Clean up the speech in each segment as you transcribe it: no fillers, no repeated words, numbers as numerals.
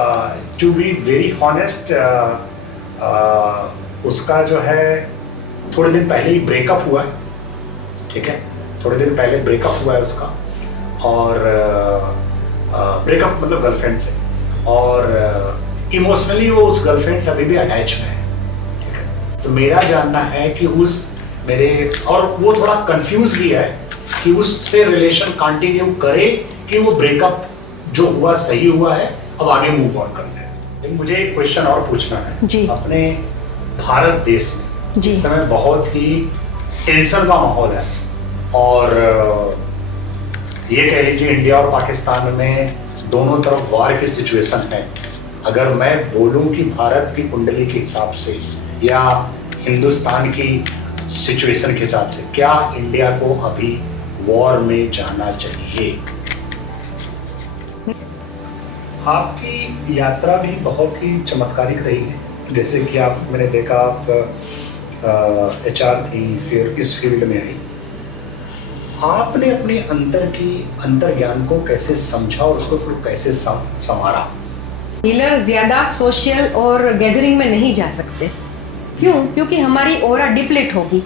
To be very honest, उसका जो है थोड़े दिन पहले ही ब्रेकअप हुआ है, ठीक है। थोड़े दिन पहले ब्रेकअप हुआ है उसका, और ब्रेकअप मतलब गर्लफ्रेंड से, और इमोशनली वो उस गर्लफ्रेंड से अभी भी अटैच में है, ठीक है। तो मेरा जानना है कि और वो थोड़ा कंफ्यूज भी है कि उससे रिलेशन कंटिन्यू करे कि वो ब्रेकअप जो हुआ सही हुआ है, अब आगे मूव ऑन कर जाए। लेकिन मुझे एक क्वेश्चन और पूछना है जी। अपने भारत देश में जी। इस समय बहुत ही टेंशन का माहौल है, और ये कह लीजिए इंडिया और पाकिस्तान में दोनों तरफ वार की सिचुएशन है। अगर मैं बोलूं कि भारत की कुंडली के हिसाब से या हिंदुस्तान की सिचुएशन के हिसाब से क्या इंडिया को अभी वॉर में जाना चाहिए? आपकी यात्रा भी बहुत ही चमत्कारिक रही है, जैसे कि मैंने देखा आप HR थी, फिर इस फील्ड में आई। आपने अपने अंतर्ज्ञान को कैसे समझा और उसको फिर कैसे संवारा? हीलर ज्यादा सोशल और गैदरिंग में नहीं जा सकते। क्यों? क्योंकि हमारी ऑरा डिप्लीट होगी।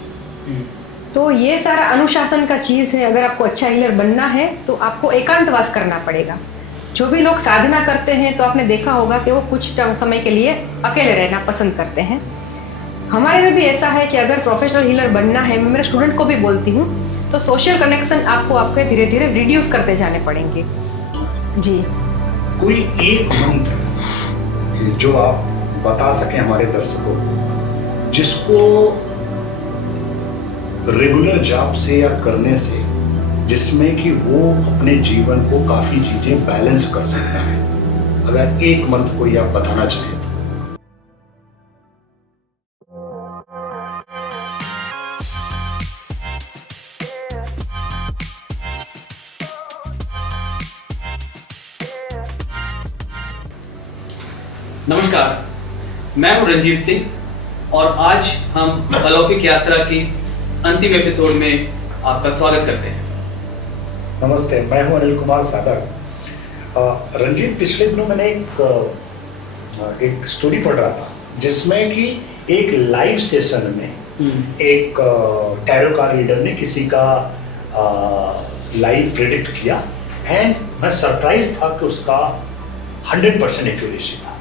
तो ये सारा अनुशासन का चीज है। अगर आपको अच्छा हीलर बनना है तो आपको एकांतवास करना पड़ेगा। जो भी लोग साधना करते हैं तो आपने देखा होगा कि वो कुछ समय के लिए अकेले रहना पसंद करते हैं। हमारे में भी ऐसा है कि अगर प्रोफेशनल हीलर बनना है, मैं मेरे स्टूडेंट को भी बोलती हूँ, तो सोशल कनेक्शन आपके धीरे धीरे रिड्यूस करते जाने पड़ेंगे। जी। कोई एक मंत्र जो आप बता सकें हमारे दर्शकों को, जिसको रेगुलर जॉब से या करने से जिसमें कि वो अपने जीवन को काफी चीजें बैलेंस कर सकता है, अगर एक मंत्र कोई आप बताना चाहें तो? नमस्कार, मैं हूं रंजीत सिंह और आज हम अलौकिक यात्रा की अंतिम एपिसोड में आपका स्वागत करते हैं। नमस्ते, मैं हूं अनिल कुमार साधक। रंजीत, पिछले दिनों मैंने एक स्टोरी पढ़ रहा था जिसमें कि एक लाइव सेशन में एक टैरो कार्ड रीडर ने किसी का लाइव प्रेडिक्ट किया, एंड मैं सरप्राइज था कि उसका 100% एक्यूरेसी था।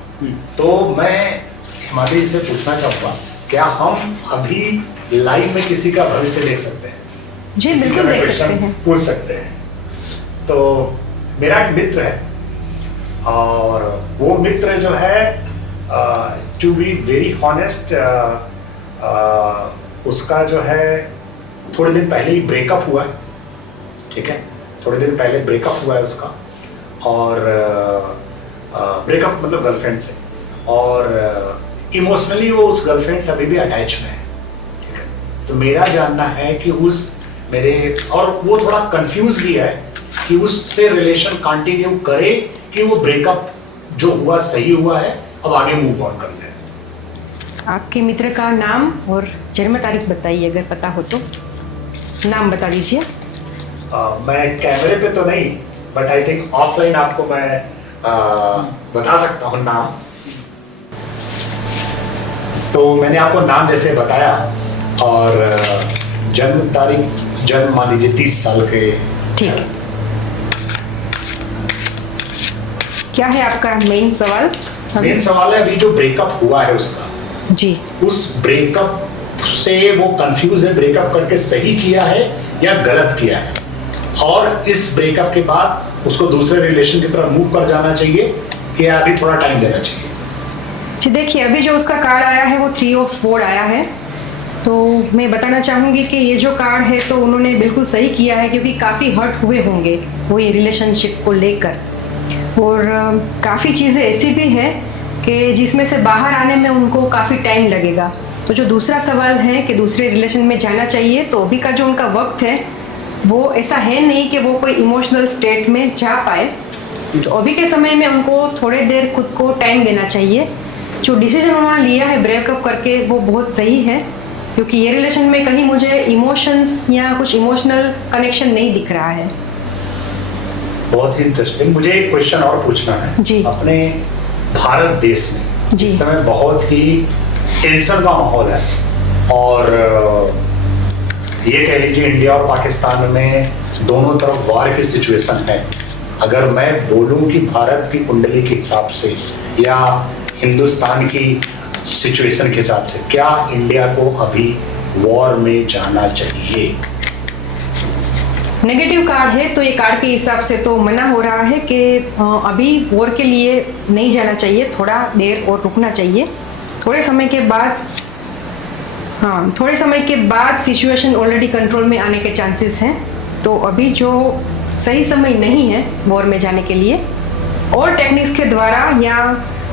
तो मैं हिमाद्री जी से पूछना चाहूँगा, क्या हम अभी लाइव में किसी का भविष्य देख सकते हैं? जी, बिल्कुल देख सकते हैं, पूछ सकते हैं। तो मेरा एक मित्र है, और वो मित्र जो है टू बी वेरी हॉनेस्ट, उसका जो है थोड़े दिन पहले ही ब्रेकअप हुआ है, ठीक है। थोड़े दिन पहले ब्रेकअप हुआ है उसका, और ब्रेकअप मतलब गर्लफ्रेंड से, और इमोशनली वो उस गर्लफ्रेंड से अभी भी अटैच में है, ठीक है। तो मेरा जानना है कि और वो थोड़ा कंफ्यूज भी है कि उससे रिलेशन कंटिन्यू करे कि वो ब्रेकअप जो हुआ सही हुआ है, अब आगे मूव ऑन कर जाए। आपके मित्र का नाम और जन्म तारीख बताइए, अगर पता हो तो। नाम बता दीजिए। मैं कैमरे पे तो नहीं, बट आई थिंक ऑफलाइन आपको मैं बता सकता हूँ नाम। तो मैंने आपको नाम जैसे बताया, और जन्म मान लीजिए 30 साल के। ठीक है। क्या है आपका मेन सवाल? मेन सवाल है, अभी जो ब्रेकअप हुआ है उसका, जी, उस ब्रेकअप से वो कंफ्यूज है, ब्रेकअप करके सही किया है या गलत किया है, और इस ब्रेकअप के बाद उसको दूसरे रिलेशन की तरफ मूव कर जाना चाहिए कि अभी थोड़ा टाइम देना चाहिए। जी देखिए, अभी जो उसका कार्ड आया है वो 3 ऑफ स्वॉर्ड आया है। तो मैं बताना चाहूँगी कि ये जो कार्ड है तो उन्होंने बिल्कुल सही किया है, क्योंकि काफ़ी हर्ट हुए होंगे वो ये रिलेशनशिप को लेकर, और काफ़ी चीज़ें ऐसी भी हैं कि जिसमें से बाहर आने में उनको काफ़ी टाइम लगेगा। तो जो दूसरा सवाल है कि दूसरे रिलेशन में जाना चाहिए, तो अभी का जो उनका वक्त है वो ऐसा है नहीं कि वो कोई इमोशनल स्टेट में जा पाए। तो अभी के समय में उनको थोड़ी देर खुद को टाइम देना चाहिए। जो डिसीजन उन्होंने लिया है ब्रेकअप करके वो बहुत सही है, क्योंकि ये रिलेशन में कहीं मुझे इमोशंस या कुछ इमोशनल कनेक्शन नहीं दिख रहा है। बहुत ही इंटरेस्टिंग। मुझे एक क्वेश्चन और पूछना है। जी। अपने भारत देश में जी। इस समय बहुत ही टेंशन का माहौल है, और ये कह लीजिए इंडिया और पाकिस्तान में दोनों तरफ वार की सिचुएशन है। अगर मैं बोलूं कि भारत की कुंडली के हिसाब से या हिंदुस्तान की सिचुएशन के हिसाब से क्या इंडिया को अभी वॉर में जाना चाहिए? नेगेटिव कार्ड है तो ये कार्ड के हिसाब से तो मना हो रहा है कि अभी वॉर के लिए नहीं जाना चाहिए, थोड़ा देर और रुकना चाहिए। थोड़े समय के बाद सिचुएशन ऑलरेडी कंट्रोल में आने के चांसेस हैं। तो अभी जो सही समय नहीं है वॉर में जाने के लिए, और टेक्निक्स के द्वारा या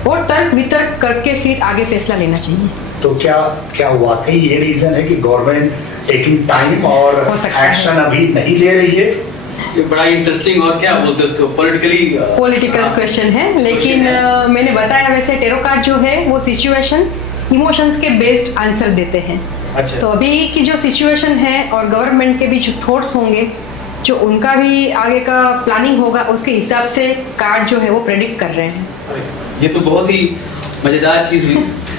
और तर्क वितर्क करके फिर आगे फैसला लेना चाहिए। तो क्या वाकई ये रीजन है कि गवर्नमेंट टेकिंग टाइम और एक्शन अभी नहीं ले रही है? ये बड़ा इंटरेस्टिंग और क्या बोलते हैं उसको, पॉलिटिकल क्वेश्चन है। लेकिन मैंने बताया वैसे टेरो कार्ड जो है वो सिचुएशन इमोशंस के बेस्ड आंसर देते हैं। अच्छा। तो अभी की जो सिचुएशन है और गवर्नमेंट के भी जो थॉट्स होंगे, जो उनका भी आगे का प्लानिंग होगा, उसके हिसाब से कार्ड जो है वो प्रेडिक्ट कर रहे हैं। ये तो बहुत ही मजेदार चीज हुई।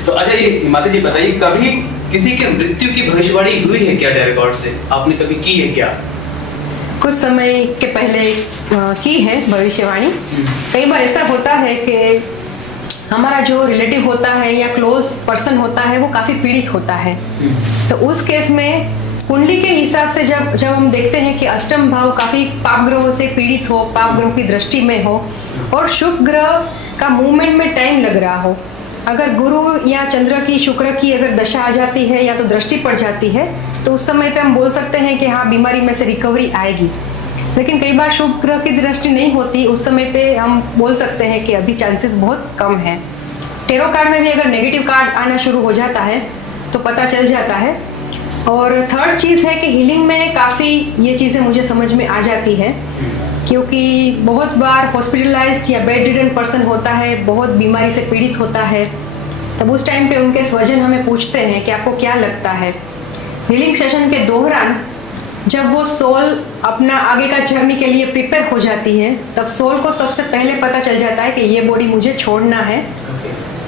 तो अच्छा, ये माता जी बताइए, कभी किसी के मृत्यु की भविष्यवाणी हुई है क्या टैरो कार्ड से? आपने कभी की है क्या? कुछ समय के पहले की है भविष्यवाणी। कई बार ऐसा होता है कि हमारा जो रिलेटिव होता है या क्लोज पर्सन होता है वो काफ़ी पीड़ित होता है। तो उस केस में कुंडली के हिसाब से जब हम देखते हैं कि अष्टम भाव काफ़ी पाप ग्रहों से पीड़ित हो, पाप ग्रहों की दृष्टि में हो, और शुभ ग्रह का मूवमेंट में टाइम लग रहा हो, अगर गुरु या चंद्र की, शुक्र की अगर दशा आ जाती है या तो दृष्टि पड़ जाती है, तो उस समय पे हम बोल सकते हैं कि हाँ बीमारी में से रिकवरी आएगी। लेकिन कई बार शुभ ग्रह की दृष्टि नहीं होती, उस समय पे हम बोल सकते हैं कि अभी चांसेस बहुत कम हैं। टेरो कार्ड में भी अगर नेगेटिव कार्ड आना शुरू हो जाता है तो पता चल जाता है। और थर्ड चीज़ है कि हीलिंग में काफ़ी ये चीज़ें मुझे समझ में आ जाती है, क्योंकि बहुत बार हॉस्पिटलाइज्ड या बेड रिडन पर्सन होता है, बहुत बीमारी से पीड़ित होता है, तब उस टाइम पे उनके स्वजन हमें पूछते हैं कि आपको क्या लगता है। हीलिंग सेशन के दौरान जब वो सोल अपना आगे का जर्नी के लिए प्रिपेयर हो जाती है, तब सोल को सबसे पहले पता चल जाता है कि ये बॉडी मुझे छोड़ना है।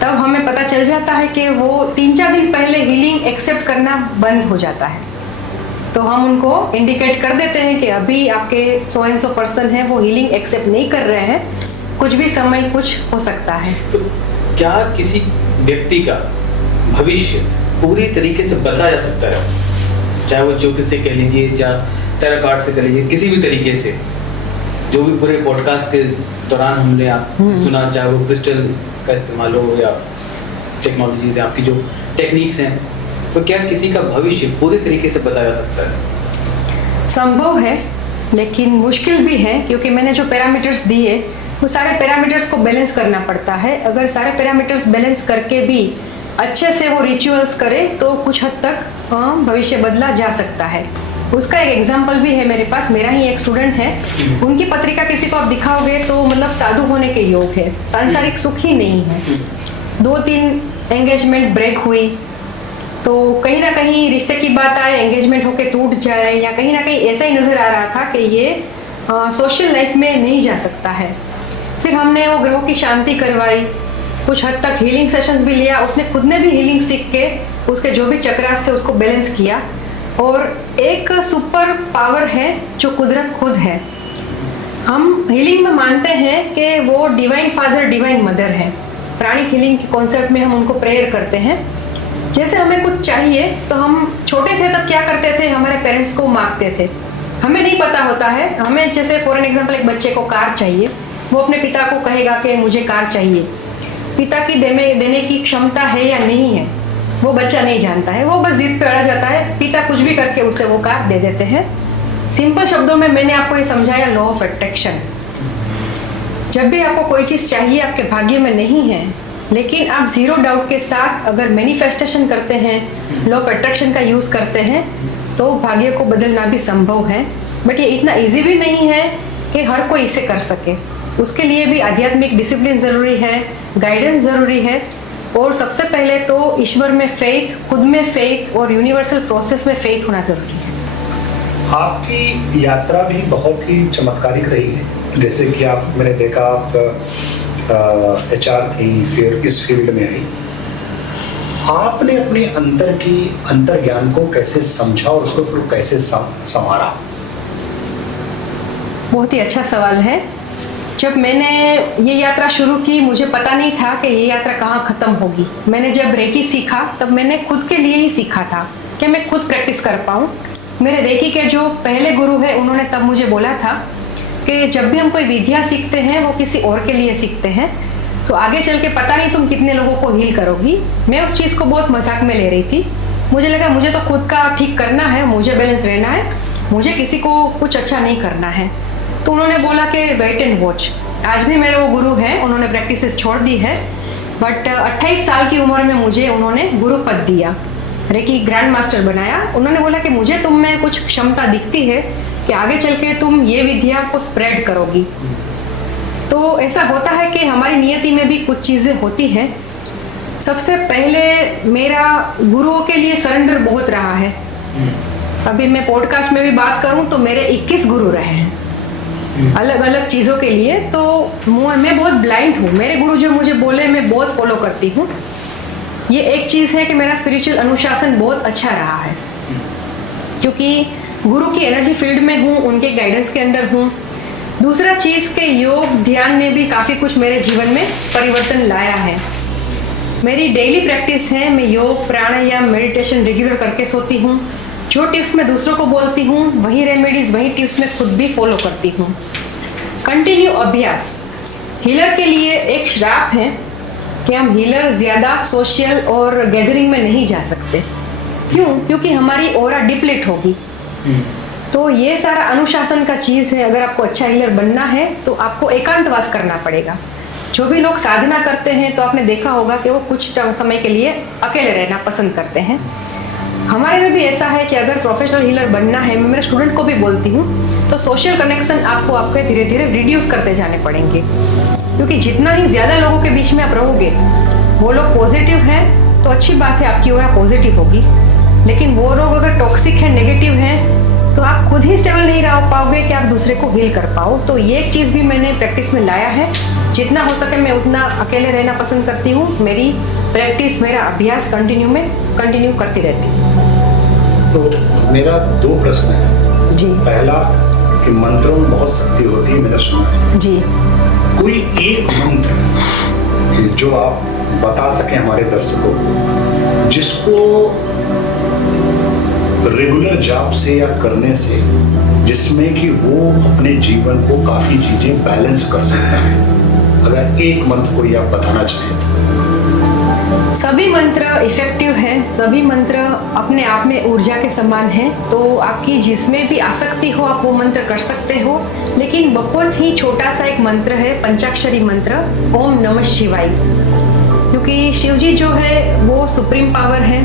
तब हमें पता चल जाता है कि वो 3-4 दिन पहले हीलिंग एक्सेप्ट करना बंद हो जाता है। तो हम उनको इंडिकेट कर देते हैं कि अभी आपके 100 पर्सन है वो हीलिंग एक्सेप्ट नहीं कर रहे हैं, कुछ भी समय कुछ हो सकता है। तो क्या किसी व्यक्ति का भविष्य पूरी तरीके से बदला जा सकता है, चाहे वो ज्योतिष से कह लीजिए या टैरो कार्ड से कह लीजिए, किसी भी तरीके से? जो भी पूरे पॉडकास्ट के दौरान हमने आपसे सुना, चाहे वो क्रिस्टल का इस्तेमाल हो या टेक्नोलॉजीज, आपकी जो टेक्निक्स हैं, तो क्या किसी का भविष्य पूरी तरीके से बताया जा सकता है? संभव है, लेकिन मुश्किल भी है, क्योंकि मैंने जो पैरामीटर्स दिए वो सारे पैरामीटर्स को बैलेंस करना पड़ता है। अगर सारे पैरामीटर्स बैलेंस करके भी अच्छे से वो रिचुअल्स करे तो कुछ हद तक भविष्य बदला जा सकता है। उसका एक एग्जाम्पल भी है मेरे पास। मेरा ही एक स्टूडेंट है, उनकी पत्रिका किसी को आप दिखाओगे तो मतलब साधु होने के योग है, सांसारिक सुख ही नहीं है। 2-3 एंगेजमेंट ब्रेक हुई तो कहीं ना कहीं रिश्ते की बात आए, एंगेजमेंट होके टूट जाए, या कहीं ना कहीं ऐसा ही नज़र आ रहा था कि ये सोशल लाइफ में नहीं जा सकता है। फिर हमने वो ग्रहों की शांति करवाई, कुछ हद तक हीलिंग सेशंस भी लिया, उसने खुद ने भी हीलिंग सीख के उसके जो भी चक्रास थे उसको बैलेंस किया। और एक सुपर पावर है जो कुदरत खुद है। हम हीलिंग में मानते हैं कि वो डिवाइन फादर, डिवाइन मदर है। प्राणिक हीलिंग के कॉन्सेप्ट में हम उनको प्रेयर करते हैं। जैसे हमें कुछ चाहिए तो हम छोटे थे तब क्या करते थे, हमारे पेरेंट्स को मांगते थे। हमें नहीं पता होता है, हमें जैसे फॉर एन एग्जाम्पल एक बच्चे को कार चाहिए, वो अपने पिता को कहेगा कि मुझे कार चाहिए। पिता की देने की क्षमता है या नहीं है वो बच्चा नहीं जानता है, वो बस जिद पे अड़ा जाता है, पिता कुछ भी करके उसे वो कार दे देते हैं। सिंपल शब्दों में मैंने आपको ये समझाया, लॉ ऑफ अट्रैक्शन। जब भी आपको कोई चीज़ चाहिए आपके भाग्य में नहीं है, लेकिन आप जीरो डाउट के साथ अगर मैनिफेस्टेशन करते हैं, लॉ ऑफ अट्रैक्शन का यूज़ करते हैं, तो भाग्य को बदलना भी संभव है। बट ये इतना इजी भी नहीं है कि हर कोई इसे कर सके। उसके लिए भी आध्यात्मिक डिसिप्लिन ज़रूरी है, गाइडेंस ज़रूरी है, और सबसे पहले तो ईश्वर में फेथ, खुद में फेथ और यूनिवर्सल प्रोसेस में फेथ होना ज़रूरी है। आपकी यात्रा भी बहुत ही चमत्कारिक रही है। जैसे कि मैंने देखा आप HR थी, फिर इस फील्ड में आई। आपने अपने अंतर ज्ञान को कैसे समझा और उसको फिर कैसे संवारा? बहुत ही अच्छा सवाल है। जब मैंने ये यात्रा शुरू की, मुझे पता नहीं था कि ये यात्रा कहाँ ख़त्म होगी। मैंने जब रेकी सीखा तब मैंने खुद के लिए ही सीखा था कि मैं खुद प्रैक्टिस कर पाऊँ। मेरे रेकी के जो पहले गुरु हैं उन्होंने तब मुझे बोला था कि जब भी हम कोई विद्या सीखते हैं वो किसी और के लिए सीखते हैं, तो आगे चल के पता नहीं तुम कितने लोगों को हील करोगी। मैं उस चीज़ को बहुत मजाक में ले रही थी। मुझे लगा मुझे तो खुद का ठीक करना है, मुझे बैलेंस रहना है, मुझे किसी को कुछ अच्छा नहीं करना है। तो उन्होंने बोला कि वेट एंड वॉच। आज भी मेरे वो गुरु हैं, उन्होंने प्रैक्टिसेस छोड़ दी है, बट 28 साल की उम्र में मुझे उन्होंने गुरु पद दिया, रेकी ग्रैंड मास्टर बनाया। उन्होंने बोला कि मुझे तुम में कुछ क्षमता दिखती है कि आगे चल के तुम ये विद्या को स्प्रेड करोगी। तो ऐसा होता है कि हमारी नियति में भी कुछ चीज़ें होती हैं। सबसे पहले मेरा गुरुओं के लिए सरेंडर बहुत रहा है। अभी मैं पॉडकास्ट में भी बात करूं तो मेरे 21 गुरु रहे हैं अलग अलग चीज़ों के लिए। तो मैं बहुत ब्लाइंड हूँ, मेरे गुरु जो मुझे बोले मैं बहुत फॉलो करती हूँ। ये एक चीज़ है कि मेरा स्पिरिचुअल अनुशासन बहुत अच्छा रहा है, क्योंकि गुरु की एनर्जी फील्ड में हूँ, उनके गाइडेंस के अंदर हूँ। दूसरा चीज़ के योग ध्यान ने भी काफ़ी कुछ मेरे जीवन में परिवर्तन लाया है। मेरी डेली प्रैक्टिस है, मैं योग प्राणायाम मेडिटेशन रेगुलर करके सोती हूँ। जो टिप्स मैं दूसरों को बोलती हूँ वही रेमेडीज वही टिप्स मैं खुद भी फॉलो करती हूँ। कंटिन्यू अभ्यास हीलर के लिए एक श्राप है कि हम हीलर ज़्यादा सोशल और गैदरिंग में नहीं जा सकते। क्यों? क्योंकि हमारी ऑरा डिप्लीट होगी। तो ये सारा अनुशासन का चीज़ है। अगर आपको अच्छा हीलर बनना है तो आपको एकांतवास करना पड़ेगा। जो भी लोग साधना करते हैं तो आपने देखा होगा कि वो कुछ समय के लिए अकेले रहना पसंद करते हैं। हमारे में भी ऐसा है कि अगर प्रोफेशनल हीलर बनना है, मैं मेरे स्टूडेंट को भी बोलती हूँ, तो सोशल कनेक्शन आपको आपके धीरे धीरे रिड्यूस करते जाने पड़ेंगे। क्योंकि जितना ही ज़्यादा लोगों के बीच में आप रहोगे, वो लोग पॉजिटिव हैं तो अच्छी बात है, आपकी ओरा पॉजिटिव होगी। लेकिन वो लोग अगर टॉक्सिक हैं, नेगेटिव हैं, तो आप खुद ही स्टेबल नहीं रह पाओगे कि आप दूसरे को हील कर पाओ। तो ये एक चीज़ भी मैंने प्रैक्टिस में लाया है। जितना हो सके मैं उतना अकेले रहना पसंद करती हूँ। मेरी प्रैक्टिस, मेरा अभ्यास कंटिन्यू करती रहती हूँ। तो मेरा 2 प्रश्न है जी। पहला कि मंत्रों में बहुत शक्ति होती है, मैंने सुना है जी। कोई एक मंत्र जो आप बता सकें हमारे दर्शकों, जिसको रेगुलर जॉब से या करने से जिसमें कि वो अपने जीवन को काफी चीजें बैलेंस कर सकता है? अगर एक मंत्र कोई आप बताना चाहें तो। सभी मंत्र इफेक्टिव हैं, सभी मंत्र अपने आप में ऊर्जा के समान हैं। तो आपकी जिसमें भी आसक्ति हो आप वो मंत्र कर सकते हो। लेकिन बहुत ही छोटा सा एक मंत्र है, पंचाक्षरी मंत्र, ओम नमः शिवाय। क्योंकि शिव जी जो है वो सुप्रीम पावर है,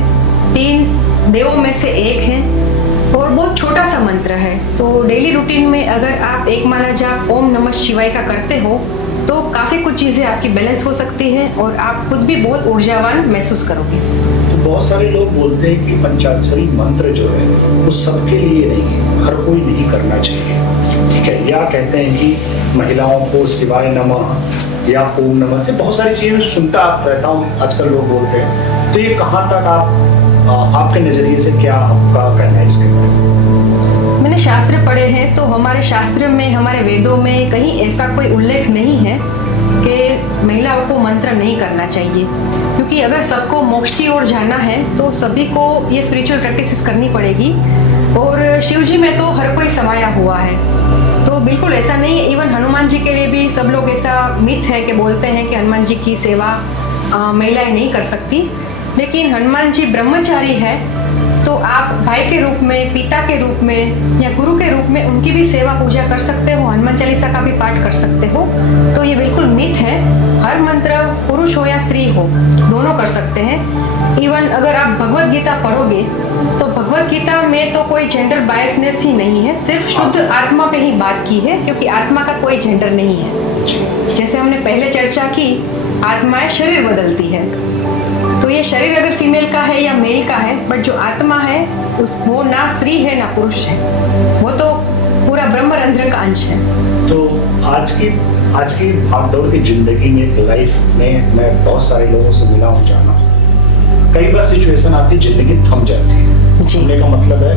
3 देवों में से एक हैं और बहुत छोटा सा मंत्र है। तो डेली रूटीन में अगर आप एक माला जाप ओम नमः शिवाय का करते हो तो काफ़ी कुछ चीज़ें आपकी बैलेंस हो सकती हैं और आप खुद भी बहुत ऊर्जावान महसूस करोगे। तो बहुत सारे लोग बोलते हैं कि पंचाक्षरी मंत्र जो है वो सबके लिए नहीं है, हर कोई नहीं करना चाहिए, ठीक है? या कहते हैं कि महिलाओं को शिवाय नमः या ओम नमः से बहुत सारी चीज़ें सुनता रहता हूँ, आजकल लोग बोलते हैं। तो ये कहाँ तक आपके नज़रिए से क्या आपका कहना है इसके बारे में? मैंने शास्त्र पढ़े हैं, तो हमारे शास्त्र में, हमारे वेदों में कहीं ऐसा कोई उल्लेख नहीं है कि महिलाओं को मंत्र नहीं करना चाहिए। क्योंकि अगर सबको मोक्ष की ओर जाना है तो सभी को ये स्पिरिचुअल प्रैक्टिसेस करनी पड़ेगी। और शिव जी में तो हर कोई समाया हुआ है, तो बिल्कुल ऐसा नहीं है। इवन हनुमान जी के लिए भी सब लोग ऐसा मिथ है कि बोलते हैं कि हनुमान जी की सेवा महिलाएं नहीं कर सकती। लेकिन हनुमान जी ब्रह्मचारी है, तो आप भाई के रूप में, पिता के रूप में या गुरु के रूप में उनकी भी सेवा पूजा कर सकते हो, हनुमान चालीसा का भी पाठ कर सकते हो। तो ये बिल्कुल मिथ है। हर मंत्र पुरुष हो या स्त्री हो दोनों कर सकते हैं। इवन अगर आप भगवत गीता पढ़ोगे तो भगवत गीता में तो कोई जेंडर बायसनेस ही नहीं है, सिर्फ शुद्ध आत्मा पे ही बात की है, क्योंकि आत्मा का कोई जेंडर नहीं है। जैसे हमने पहले चर्चा की, आत्माएं शरीर बदलती है, तो ये शरीर अगर फीमेल का है या मेल का है, बट जो आत्मा है वो ना स्त्री है ना पुरुष है, वो तो पूरा ब्रह्मरंध्र का अंश है। तो आज की आज की भागदौड़ की जिंदगी में, लाइफ में मैं बहुत सारे लोगों से मिला हूँ, जाना हूँ। कई बार सिचुएशन आती, जिंदगी थम जाती है। जी। थमने का मतलब है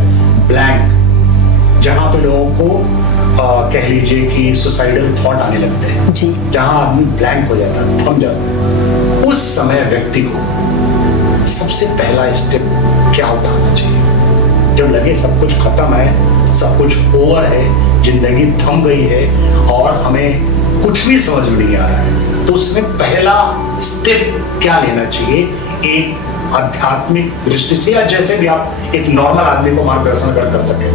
ब्लैंक, जहाँ पे लोगों को कह लीजिए कि सुसाइडल थॉट आने लगते हैं। जी। जहाँ आदमी ब्लैंक हो जाता है, थम जाता है, उस समय व्यक्ति को सबसे पहला स्टेप क्या उठाना चाहिए? जब लगे सब कुछ खत्म है, सब कुछ ओवर है, जिंदगी थम गई है और हमें कुछ भी समझ में नहीं आ रहा है, तो उसमें पहला स्टेप क्या लेना चाहिए एक आध्यात्मिक दृष्टि से, या जैसे भी आप एक नॉर्मल आदमी को मार्गदर्शन कर सके?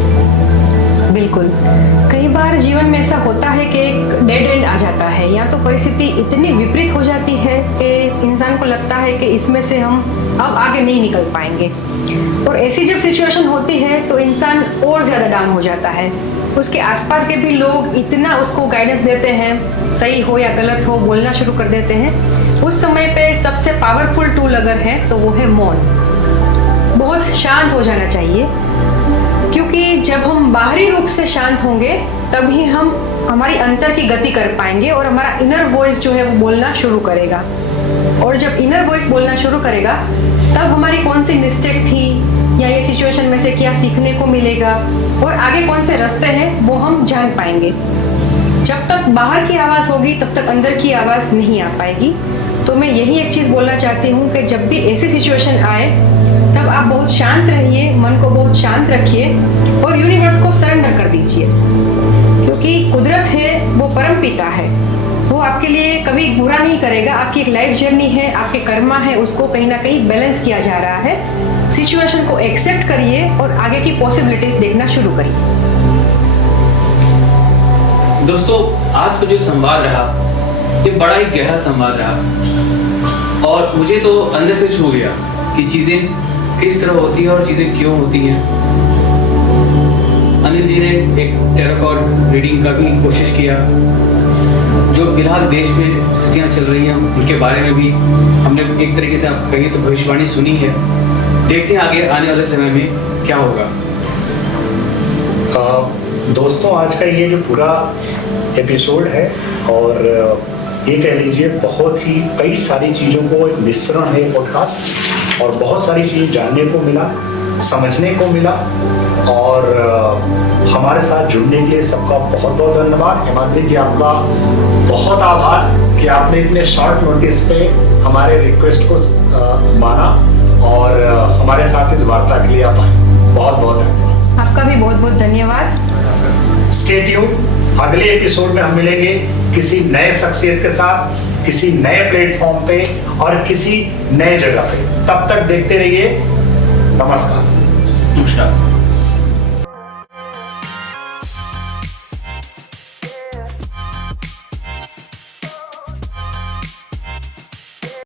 बिल्कुल, कई बार जीवन में ऐसा होता है कि एक डेड एंड आ जाता है, या तो परिस्थिति इतनी विपरीत हो जाती है कि इंसान को लगता है कि इसमें से हम अब आगे नहीं निकल पाएंगे। और ऐसी जब सिचुएशन होती है तो इंसान और ज़्यादा डाउन हो जाता है। उसके आसपास के भी लोग इतना उसको गाइडेंस देते हैं, सही हो या गलत हो बोलना शुरू कर देते हैं। उस समय पे सबसे पावरफुल टूल अगर है तो वो है मौन। बहुत शांत हो जाना चाहिए, क्योंकि जब हम बाहरी रूप से शांत होंगे तभी हम हमारी अंतर की गति कर पाएंगे और हमारा इनर वॉइस जो है वो बोलना शुरू करेगा। और जब इनर वॉइस बोलना शुरू करेगा तब हमारी कौन सी मिस्टेक थी या ये सिचुएशन में से क्या सीखने को मिलेगा और आगे कौन से रास्ते हैं वो हम जान पाएंगे। जब तक बाहर की आवाज़ होगी तब तक अंदर की आवाज़ नहीं आ पाएगी। तो मैं यही एक चीज़ बोलना चाहती हूँ कि जब भी ऐसी सिचुएशन आए तब आप बहुत शांत रहिए, मन को बहुत शांत रखिए और यूनिवर्स को सरेंडर कर दीजिए, क्योंकि कुदरत है वो परम पिता है, वो आपके लिए कभी बुरा नहीं करेगा। आपकी एक लाइफ जर्नी है, आपके कर्मा है, उसको कहीं ना कहीं बैलेंस किया जा रहा है। सिचुएशन को एक्सेप्ट करिए और आगे की पॉसिबिलिटीज देखना शुरू करिए। दोस्तों, आज का जो संवाद रहा ये बड़ा ही गहरा संवाद रहा और मुझे तो अंदर से छू गया कि चीज़ें किस तरह होती है और चीज़ें क्यों होती हैं। अनिल जी ने एक टैरो कार्ड रीडिंग का भी कोशिश किया। जो फिलहाल देश में स्थितियाँ चल रही हैं उनके बारे में भी हमने एक तरीके से आप कहिए तो भविष्यवाणी सुनी है। देखते हैं आगे आने वाले समय में क्या होगा। दोस्तों, आज का ये जो पूरा एपिसोड है और ये कह लीजिए बहुत ही कई सारी चीज़ों को एक मिश्रण है पॉडकास्ट, और बहुत सारी चीज़ जानने को मिला, समझने को मिला। और हमारे साथ जुड़ने के लिए सबका बहुत बहुत धन्यवाद। हिमाद्री जी, आपका बहुत आभार कि आपने इतने शॉर्ट नोटिस पे हमारे रिक्वेस्ट को माना और हमारे साथ इस वार्ता के लिए आप आए। बहुत बहुत धन्यवाद। आपका भी बहुत बहुत धन्यवाद। स्टे ट्यून, अगले एपिसोड में हम मिलेंगे किसी नए शख्सियत के साथ, किसी नए प्लेटफॉर्म पे और किसी नए जगह पे। तब तक देखते रहिए। नमस्कार। नमस्कार।